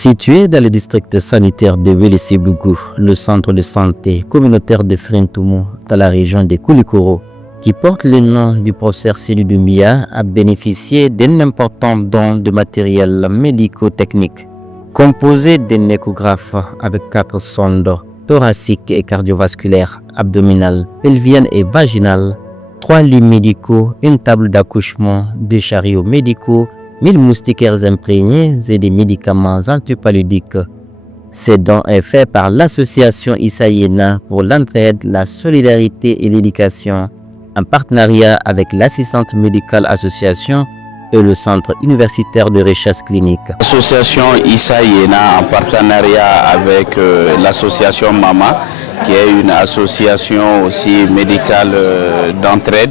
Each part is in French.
Situé dans le district sanitaire de Wélé-Sébougou, le centre de santé communautaire de Frentoumou dans la région de Koulikoro, qui porte le nom du professeur Sédou Doumbia, a bénéficié d'un important don de matériel médico-technique. Composé d'un échographe avec 4 sondes thoraciques et cardiovasculaires, abdominales, pelviennes et vaginales, 3 lits médicaux, une table d'accouchement, 2 chariots médicaux, 1000 moustiquaires imprégnés et des médicaments antipaludiques. Ce don est fait par l'association Issa Yena pour l'entraide, la solidarité et l'éducation, en partenariat avec l'assistante médicale association et le centre universitaire de recherche clinique. L'association Issa Yena en partenariat avec l'association Mama, qui est une association aussi médicale d'entraide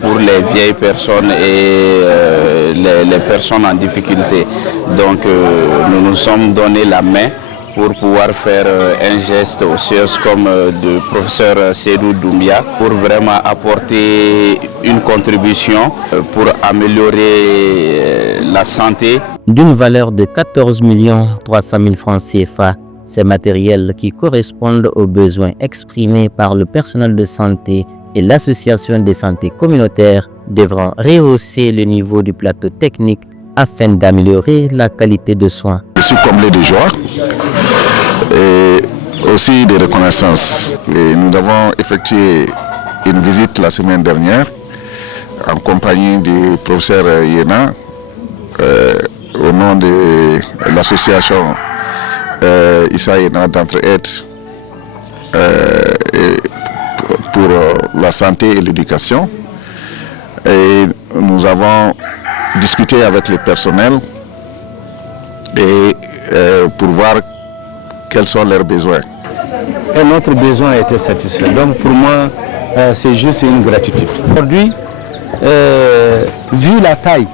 pour les vieilles personnes et les personnes en difficulté. Donc nous nous sommes donné la main pour pouvoir faire un geste aussi comme du professeur Sédou Doumbia pour vraiment apporter une contribution pour améliorer la santé. D'une valeur de 14 300 000 francs CFA, ces matériels qui correspondent aux besoins exprimés par le personnel de santé et l'association de santé communautaire devront rehausser le niveau du plateau technique afin d'améliorer la qualité de soins. Je suis comblé de joie et aussi de reconnaissance. Et nous avons effectué une visite la semaine dernière en compagnie du professeur Yena au nom de l'association Issa Yena d'entraide pour la santé et l'éducation. Et nous avons discuté avec le personnel et pour voir quels sont leurs besoins. Et notre besoin a été satisfait. Donc pour moi, c'est juste une gratitude. Aujourd'hui, vu la taille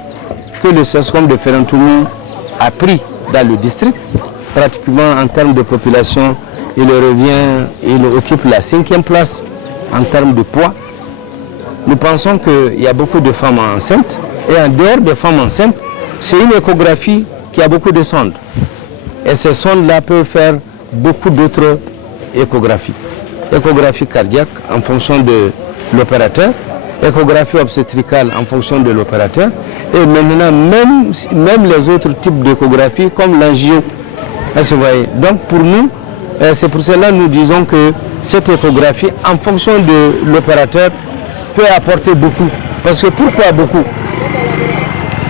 que le CESCOM de Frentoumou a pris dans le district, pratiquement en termes de population, il occupe la 5e place en termes de poids. Nous pensons qu'il y a beaucoup de femmes enceintes et en dehors des femmes enceintes, c'est une échographie qui a beaucoup de sondes. Et ces sondes-là peuvent faire beaucoup d'autres échographies. Échographie cardiaque en fonction de l'opérateur, échographie obstétricale en fonction de l'opérateur et maintenant même les autres types d'échographie comme l'angio. Donc pour nous, c'est pour cela que nous disons que cette échographie en fonction de l'opérateur peut apporter beaucoup. Parce que pourquoi beaucoup?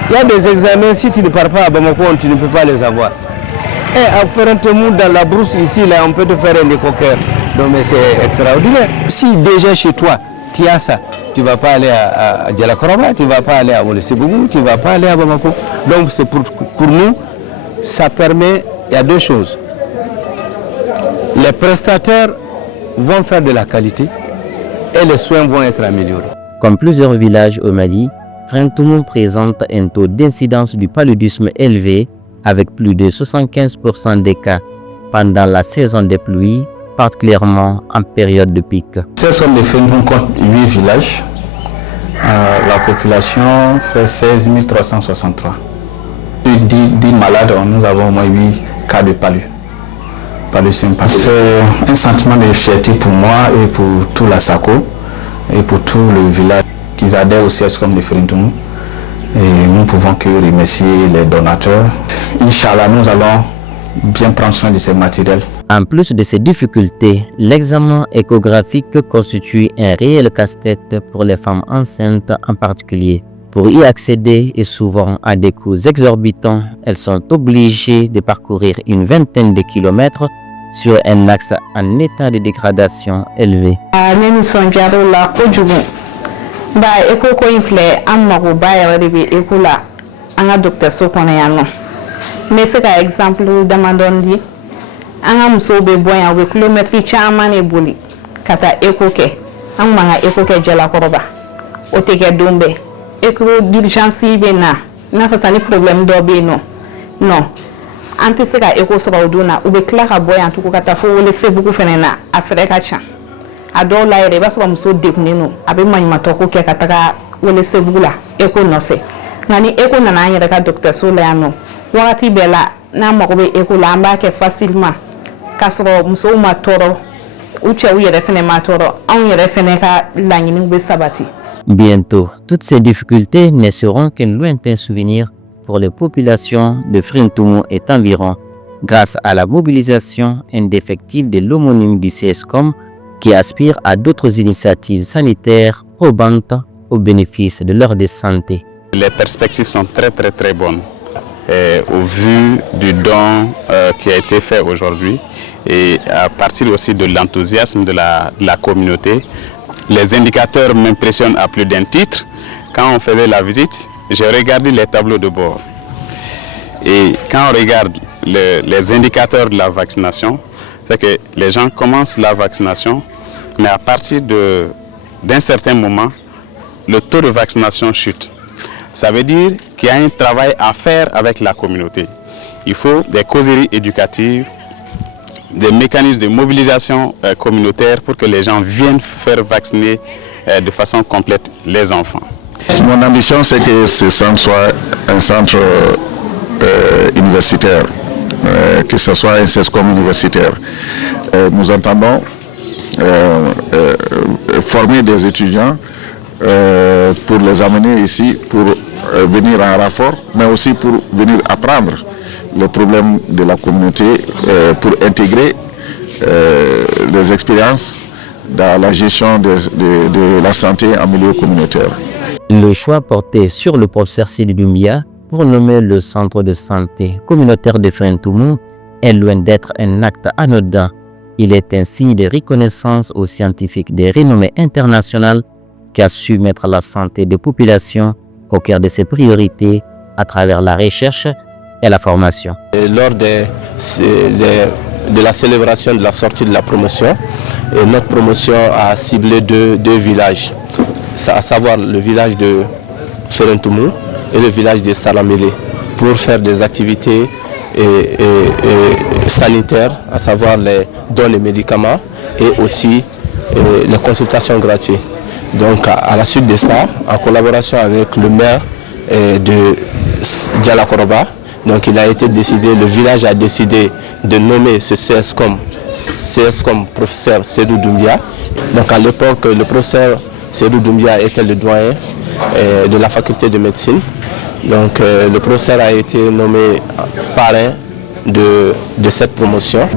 Il y a des examens, si tu ne pars pas à Bamako, tu ne peux pas les avoir. Et à Frentoumou, dans la brousse ici, là, on peut te faire un écho-cœur. Donc c'est extraordinaire. Si déjà chez toi, tu as ça, tu ne vas pas aller à Djalakoroba, tu ne vas pas aller à Wélé-Sébougou, tu ne vas pas aller à Bamako. Donc c'est pour nous, ça permet, il y a 2 choses. Les prestataires vont faire de la qualité et les soins vont être améliorés. Comme plusieurs villages au Mali, Frentoumou présente un taux d'incidence du paludisme élevé avec plus de 75% des cas pendant la saison des pluies, particulièrement en période de pic. Ce sont des Frentoumou compte 8 villages. La population fait 16 363. Sur 10 malades, nous avons au moins 8 cas de palud. C'est un sentiment de fierté pour moi et pour tout la SACO et pour tout le village qui adhèrent au CESCOM de Frentoumou. Et nous ne pouvons que remercier les donateurs. Inch'Allah, nous allons bien prendre soin de ces matériels. En plus de ces difficultés, l'examen échographique constitue un réel casse-tête pour les femmes enceintes en particulier. Pour y accéder et souvent à des coûts exorbitants, elles sont obligées de parcourir une vingtaine de kilomètres sur un axe en état de dégradation élevé. Mais c'est un exemple d'Amadondi. Anga muso be boya we kilometri chama ne boli kata ekoke an manga ekoke jala koroba o teke dombe ekro d'urgence be na fa sani problème do be non anti se ka eko so ba oduna u be kla ka boya antu ko kata fo wole se buku fenena afrika cha ado la ere ba so ba muso dekune no abe manyima to ko ke kata ka wole se bugula eko no fe ngani eko na na nyere ka docteur so la no wakati bela n'a mago bɛ école la an b'a kɛ facilement k'a sɔrɔ musow ma tɔɔrɔ u cɛw yɛrɛ fɛnɛ ma tɔɔrɔ anw yɛrɛ fɛnɛ ka laɲiniw bɛ sabati. Bientôt, toutes ces difficultés ne seront qu'un lointain souvenir pour les populations de Frimtumu et environ, grâce à la mobilisation indéfectible de l'homonyme du CSCOM qui aspire à d'autres initiatives sanitaires probantes au bénéfice de leur santé. Les perspectives sont très bonnes au vu du don qui a été fait aujourd'hui et à partir aussi de l'enthousiasme de la communauté. Les indicateurs m'impressionnent à plus d'un titre. Quand on faisait la visite, j'ai regardé les tableaux de bord. Et quand on regarde les indicateurs de la vaccination, c'est que les gens commencent la vaccination, mais à partir d'un certain moment, le taux de vaccination chute. Ça veut dire qu'il y a un travail à faire avec la communauté. Il faut des causeries éducatives, des mécanismes de mobilisation communautaire pour que les gens viennent faire vacciner de façon complète les enfants. Mon ambition, c'est que ce centre soit un centre universitaire, que ce soit un CESCOM universitaire. Nous entendons former des étudiants pour les amener ici, pour venir en renfort, mais aussi pour venir apprendre les problèmes de la communauté, pour intégrer les expériences dans la gestion de la santé en milieu communautaire. Le choix porté sur le professeur Sédou Doumbia pour nommer le centre de santé communautaire de Frimtumu est loin d'être un acte anodin. Il est un signe de reconnaissance aux scientifiques de renommée internationale qui a su mettre la santé des populations au cœur de ses priorités à travers la recherche et la formation. Lors de la célébration de la sortie de la promotion, notre promotion a ciblé deux villages, à savoir le village de Frimtumu et le village de Salamele, pour faire des activités sanitaires, à savoir les dons de médicaments et aussi les consultations gratuites. Donc à la suite de ça, en collaboration avec le maire de Djalakoroba, donc il a été décidé, le village a décidé de nommer ce CSCOM professeur Sédou Doumbia. Donc à l'époque, le professeur Sédou Doumbia était le doyen de la faculté de médecine. Donc le professeur a été nommé parrain de cette promotion.